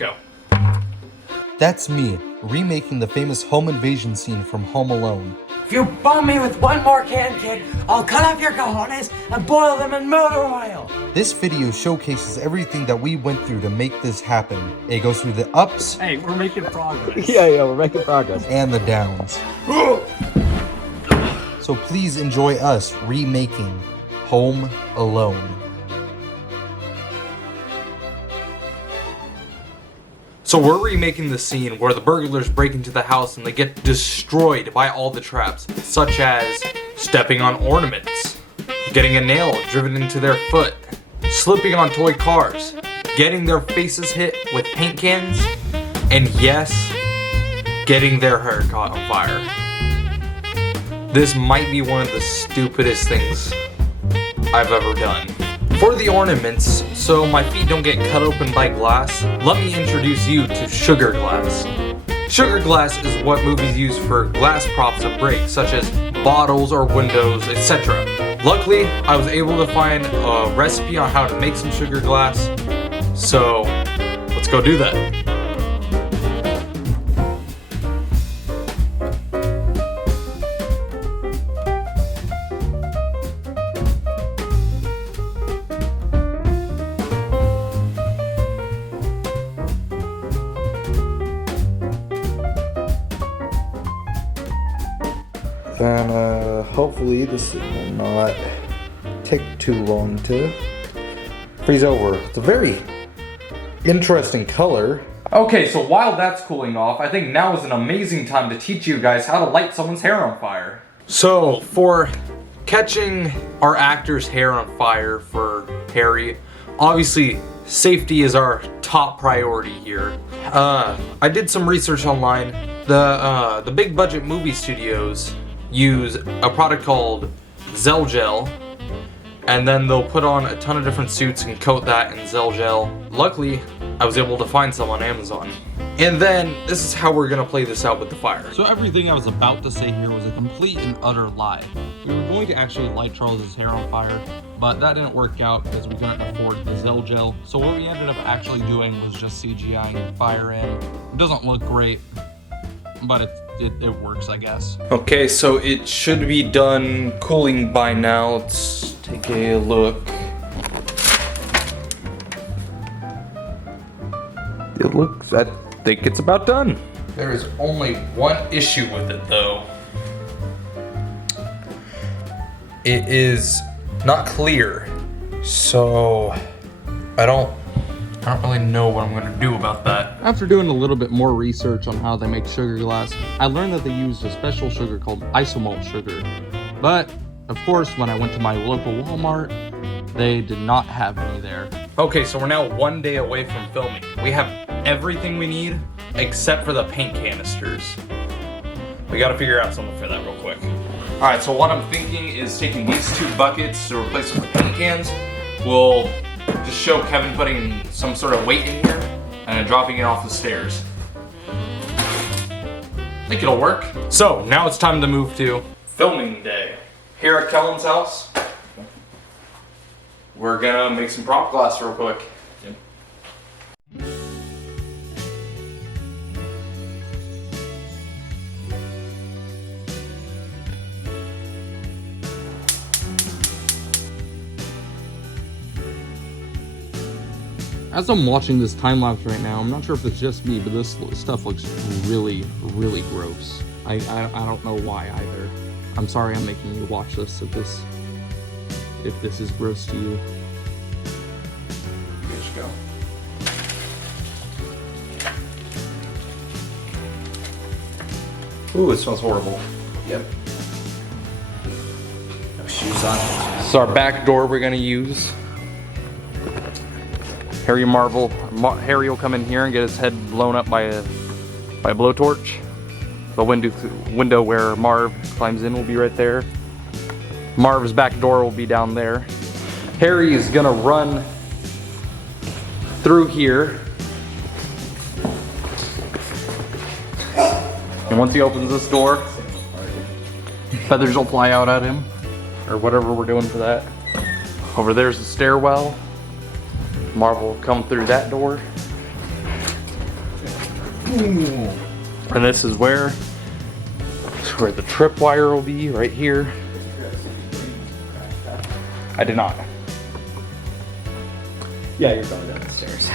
go. That's me, remaking the famous home invasion scene from Home Alone. If you bomb me with one more can, kid, I'll cut off your cojones and boil them in motor oil. This video showcases everything that we went through to make this happen. It goes through the ups. Hey, we're making progress. Yeah, we're making progress. And the downs. So please enjoy us remaking Home Alone. So we're remaking the scene where the burglars break into the house and they get destroyed by all the traps, such as stepping on ornaments, getting a nail driven into their foot, slipping on toy cars, getting their faces hit with paint cans, and yes, getting their hair caught on fire. This might be one of the stupidest things I've ever done. For the ornaments, so my feet don't get cut open by glass, let me introduce you to sugar glass. Sugar glass is what movies use for glass props that break, such as bottles or windows, etc. Luckily, I was able to find a recipe on how to make some sugar glass, so let's go do that. And hopefully this will not take too long to freeze over. It's a very interesting color. Okay, so while that's cooling off, I think now is an amazing time to teach you guys how to light someone's hair on fire. So for catching our actor's hair on fire for Harry, obviously safety is our top priority here. I did some research online. The big budget movie studios use a product called Zell Gel, and then they'll put on a ton of different suits and coat that in Zell Gel. Luckily, I was able to find some on Amazon. And then this is how we're gonna play this out with the fire. So everything I was about to say here was a complete and utter lie. We were going to actually light Charles's hair on fire, but that didn't work out because we couldn't afford the Zell Gel. So what we ended up actually doing was just CGIing fire in. It doesn't look great, but it works, I guess. Okay, so it should be done cooling by now. Let's take a look. It looks, I think it's about done. There is only one issue with it though. It is not clear, so I don't really know what I'm gonna do about that. After doing a little bit more research on how they make sugar glass, I learned that they used a special sugar called isomalt sugar. But, of course, when I went to my local Walmart, they did not have any there. Okay, so we're now 1 day away from filming. We have everything we need except for the paint canisters. We gotta figure out something for that real quick. All right, so what I'm thinking is taking these two buckets to replace with the paint cans. We'll just show Kevin putting some sort of weight in here and then dropping it off the stairs. I think it'll work. So now it's time to move to filming day. Here at Kellen's house, we're gonna make some prop glass real quick. As I'm watching this time lapse right now, I'm not sure if it's just me, but this stuff looks really, really gross. I don't know why either. I'm sorry I'm making you watch this if this is gross to you. Here you go. Ooh, it smells horrible. Yep. No shoes on. This is our back door we're gonna use. Harry will come in here and get his head blown up by a blowtorch. The window where Marv climbs in will be right there. Marv's back door will be down there. Harry is gonna run through here. And once he opens this door, feathers will fly out at him, or whatever we're doing for that. Over there's the stairwell. Marv will come through that door. And this is where the tripwire will be, right here. I did not. Yeah, you're going down the stairs.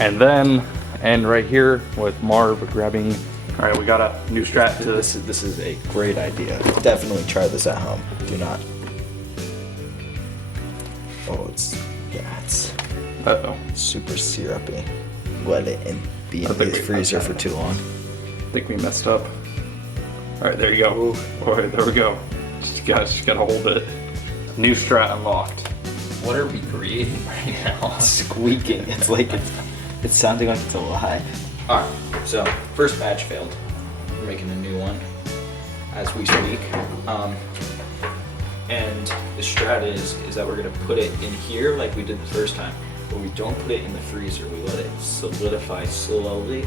And then, and right here with Marv grabbing. All right, we got a new strap to this. This is a great idea. Definitely try this at home. Do not. Oh, it's super syrupy. Let it be in the freezer for too long. I think we messed up. All right, there you go. All right, there we go. Just gotta hold it. New strat unlocked. What are we creating right now? Squeaking. It's sounding like it's alive. Alright, so first batch failed. We're making a new one as we speak. And the strat is that we're gonna put it in here like we did the first time, but we don't put it in the freezer. We let it solidify slowly,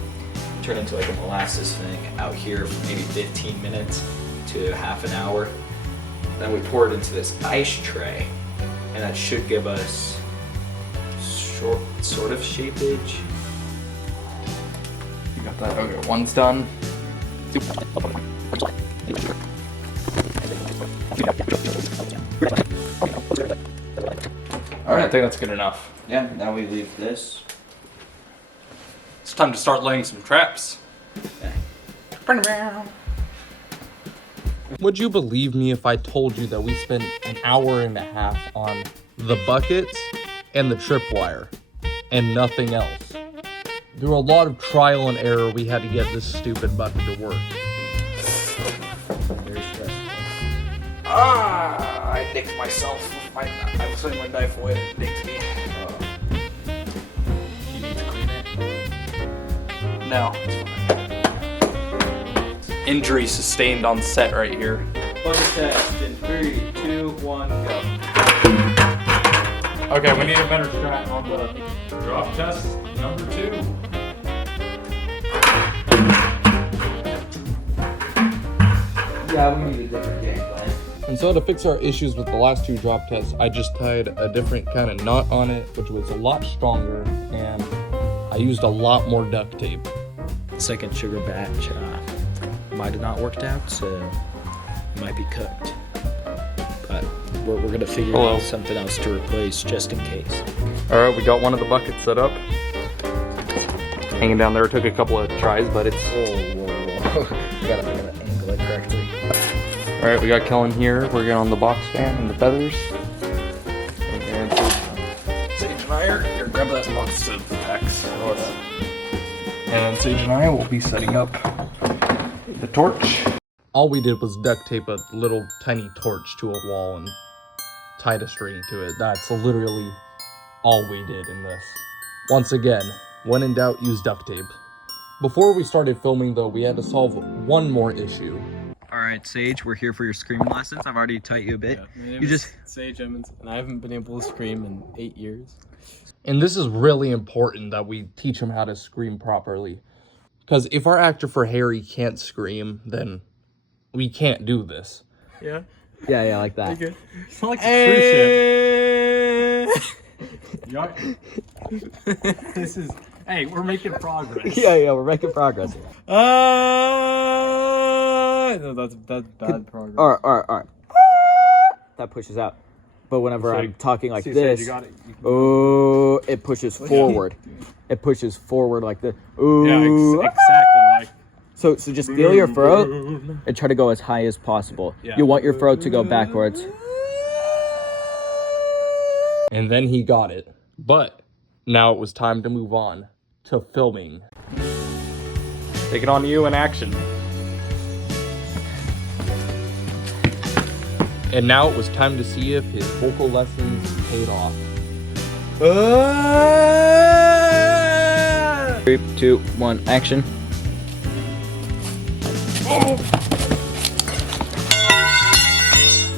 turn into like a molasses thing out here for maybe 15 minutes to half an hour. Then we pour it into this ice tray, and that should give us sort of shapeage. You got that? Okay, one's done. All right, I think that's good enough. Yeah, now we leave this. It's time to start laying some traps. Would you believe me if I told you that we spent an hour and a half on the buckets and the tripwire and nothing else? Through a lot of trial and error, we had to get this stupid bucket to work. Very stressful. I nicked myself. I was putting my knife away and it nicked me. You need to clean it. No, it's fine. Injury sustained on set right here. Bucket test in 3, 2, 1, go. Okay, we need a better strat on the drop test number 2. Yeah, we need a different game plan. And so to fix our issues with the last 2 drop tests, I just tied a different kind of knot on it, which was a lot stronger, and I used a lot more duct tape. Second sugar batch might have not worked out, so it might be cooked. But we're gonna figure out something else to replace just in case. All right, we got one of the buckets set up. Hanging down there, it took a couple of tries, but it's... Whoa. We gotta angle it correctly. All right, we got Kellen here. We're getting on the box fan and the feathers. And Sage and I are here. Grab that box to the pecs. And Sage and I will be setting up the torch. All we did was duct tape a little tiny torch to a wall and tied a string to it. That's literally all we did in this. Once again, when in doubt, use duct tape. Before we started filming though, we had to solve one more issue. Alright, Sage, we're here for your screaming lessons. I've already taught you a bit. Yeah, my name You is just Sage Emmons, and I haven't been able to scream in 8 years. And this is really important that we teach him how to scream properly. Because if our actor for Harry can't scream, then we can't do this. Yeah? Yeah, like that. Okay. It's not like a cruise ship. This is... Hey, we're making progress. Yeah, we're making progress here. No, that's bad progress. Alright. That pushes out. But whenever I'm talking like this, you got it. It pushes forward. It pushes forward like this. Ooh. Yeah, exactly. Like, So just feel your throat and try to go as high as possible. Yeah. You want your throat to go backwards. And then he got it. But now it was time to move on to filming. Take it on you in action. And now it was time to see if his vocal lessons paid off. 3, 2, 1, action.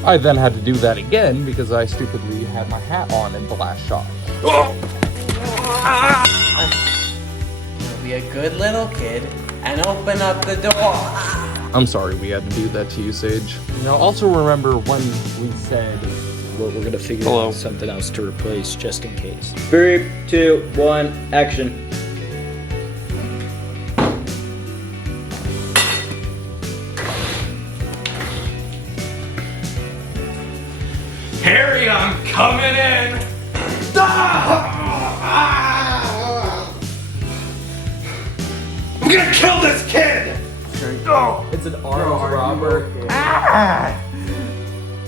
I then had to do that again because I stupidly had my hat on in the last shot. Be a good little kid and open up the door. I'm sorry we had to do that to you, Sage. Now also remember when we said We're gonna figure Hello. out something else to replace just in case. 3, 2, 1, action. Harry, I'm coming in! I'm gonna kill this kid! It's an armed robber.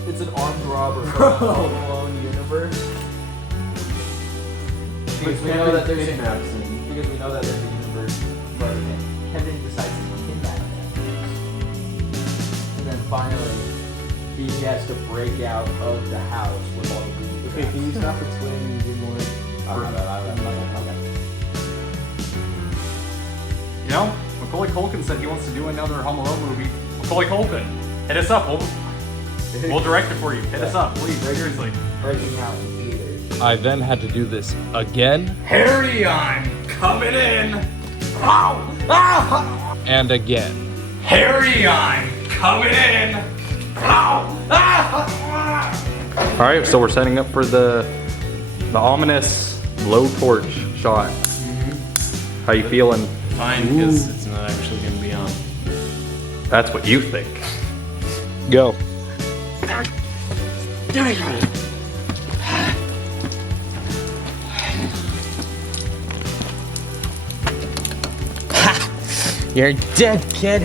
It's an armed robber from the Home Alone universe. Because we know that there's a universe where Kevin decides to kidnap him. And then finally, he has to break out of the house with all the people. Okay, can you stop explaining your more? You know, Macaulay Culkin said he wants to do another Home Alone movie. Macaulay Culkin, hit us up. We'll direct it for you. Hit us up, please. Seriously. Breaking out in theaters. I then had to do this again Harry, I'm coming in! Ow! Ah! and again. Harry, I'm coming in! Ow! Ah! All right, so we're setting up for the ominous blowtorch shot. How you feeling? Fine, because it's not actually going to be on. That's what you think. Go. You're dead, kid.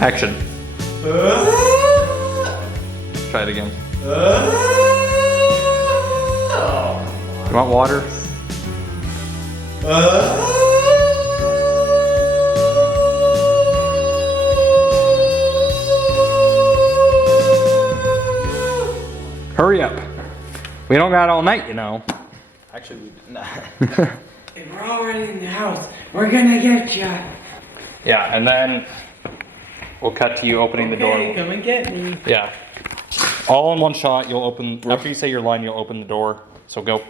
Action. Try it again. You want water? Hurry up. We don't got all night, you know. Actually, we did not. If we're already in the house, we're gonna get ya. Yeah, and then we'll cut to you opening the door. Come and get me. Yeah. All in one shot, you'll open, after you say your line, you'll open the door. So go.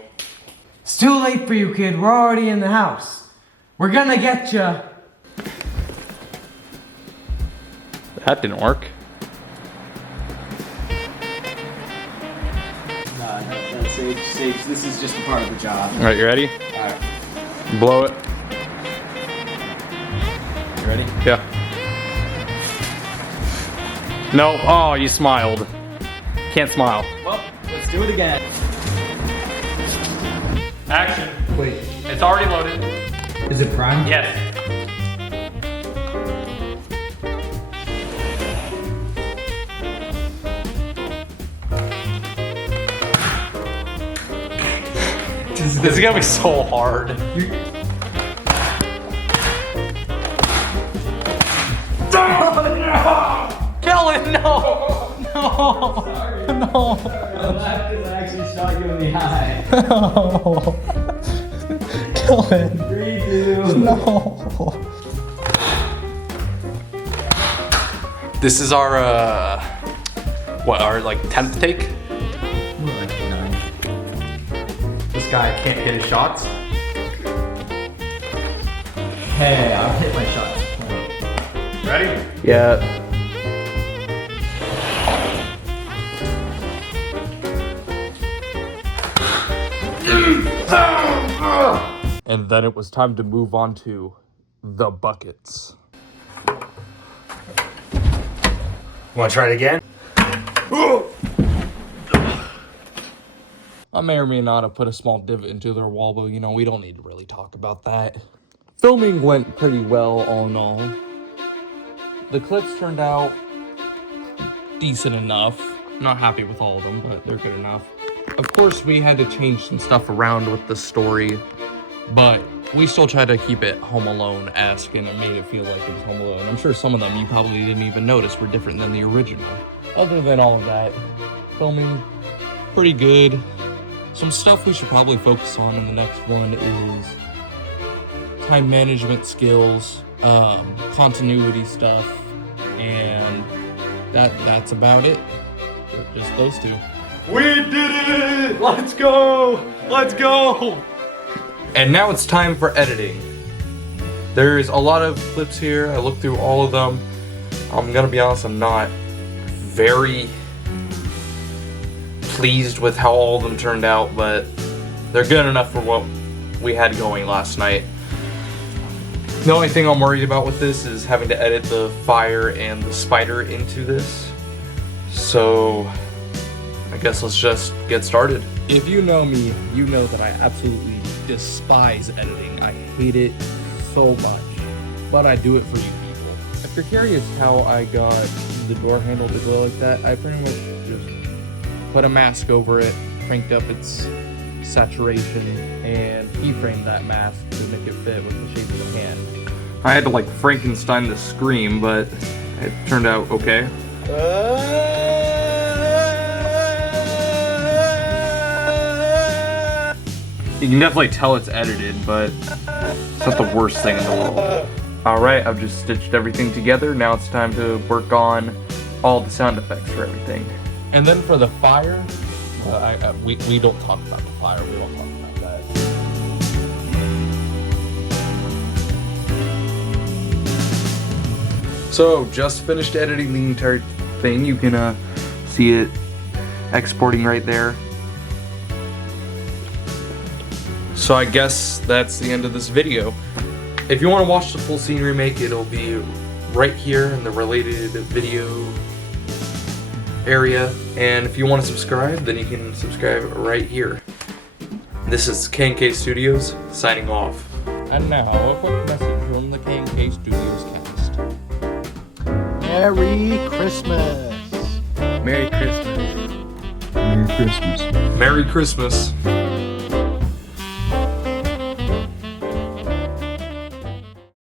It's too late for you, kid. We're already in the house. We're gonna get ya. That didn't work. Sage, this is just a part of the job. All right, you ready? Alright. Blow it. You ready? Yeah. No. Oh, you smiled. Can't smile. Well, let's do it again. Action. Wait. It's already loaded. Is it prime? Yes. This is gonna be so hard. Kill it! No! No! No! I actually shot you in the eye. Kill it. 3, 2. No. This is our our like 10th take? This guy can't hit his shots. Hey, I'll hit my shots. Ready? Yeah. And then it was time to move on to the buckets. Want to try it again? I may or may not have put a small divot into their wall, but you know, we don't need to really talk about that. Filming went pretty well all in all. The clips turned out decent enough. Not happy with all of them, but they're good enough. Of course, we had to change some stuff around with the story, but we still tried to keep it Home Alone-esque, and it made it feel like it was Home Alone. I'm sure some of them you probably didn't even notice were different than the original. Other than all of that, filming pretty good. Some stuff we should probably focus on in the next one is time management skills, continuity stuff, and that's about it. Just those two. We did it! Let's go! Let's go! And now it's time for editing. There's a lot of clips here. I looked through all of them. I'm gonna be honest, I'm not very pleased with how all of them turned out, but they're good enough for what we had going last night. The only thing I'm worried about with this is having to edit the fire and the spider into this. So I guess let's just get started. If you know me, you know that I absolutely despise editing. I hate it so much, but I do it for you people. If you're curious how I got the door handle to glow like that, I pretty much just put a mask over it, cranked up its saturation, and keyframed that mask to make it fit with the shape of the hand. I had to like Frankenstein the scream, but it turned out okay. You can definitely tell it's edited, but it's not the worst thing in the world. Alright, I've just stitched everything together. Now it's time to work on all the sound effects for everything. And then for the fire, we don't talk about the fire. We don't talk about that. So, just finished editing the entire thing. You can see it exporting right there. So I guess that's the end of this video. If you want to watch the full scene remake, it'll be right here in the related video area. And if you want to subscribe, then you can subscribe right here. This is K&K Studios, signing off. And now, a quick message from the K&K Studios cast. Merry Christmas. Merry Christmas. Merry Christmas. Merry Christmas.